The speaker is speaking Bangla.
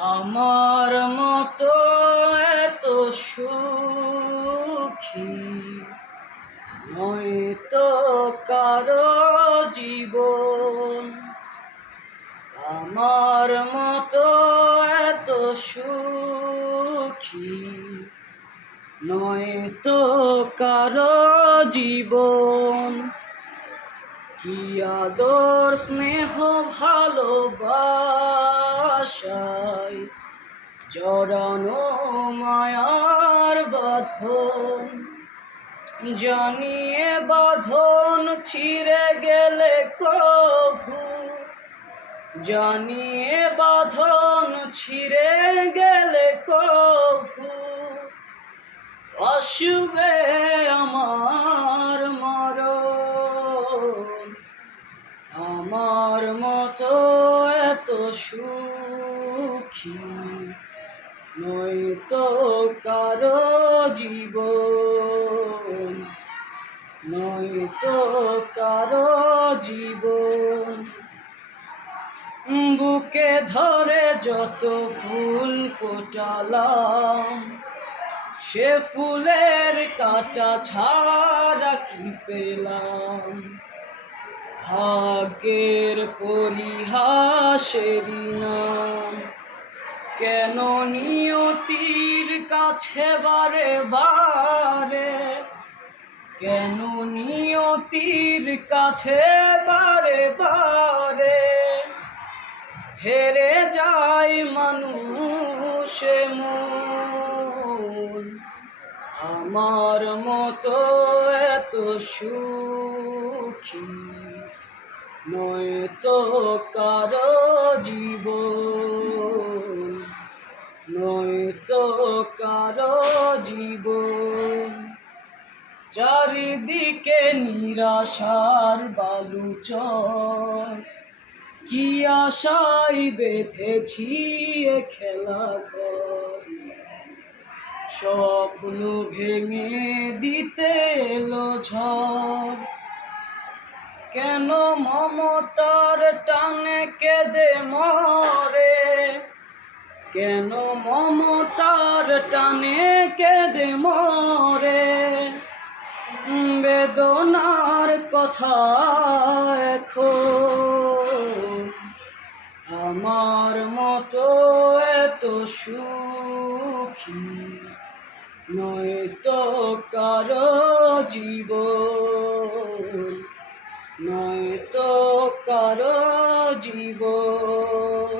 আমার মতো এত সুখী নয়তো কারো জীবন। আমার মতো এত সুখী নয়তো কারো জীবন। কি আদর স্নেহ ভালোবাসায় জড়ানো মায়ার বাঁধন। জানিয়ে বাঁধন ছিঁড়ে গেলে কভু, জানিয়ে বাঁধন ছিঁড়ে গেলে কভু আসবে আমার মরণ। আমার মতো এত সুখী নয়তো কারো জীবন, নয়তো কারো জীবন। বুকে ধরে যত ফুল ফোটালাম, সে ফুলের কাঁটা ছাড়া কি পেলাম। ভাগ্যের পরিহাসেরই নাম, কেন নিয়তির কাছে বারে বারে, কেন নিয়তির কাছে বারে বারে হেরে যায় মানুষ মন। আমার মতো এত সুখী নয়তো কারো জীবন, নয়তো কারো জীবন। চারিদিকে নিরাশার বালুচর, কি আশায় বেঁধেছি এ খেলা ঘর। স্বপ্ন ভেঙে দিতে এলো ঝড়, কেন মমতার টানে কেঁদে মরে, কেন মমতার টানে কেঁদে মরে। বেদনার কথা এখন আমার মতো এত সুখী নয়তো কারো জীবন, নয়তো কারো জীবন।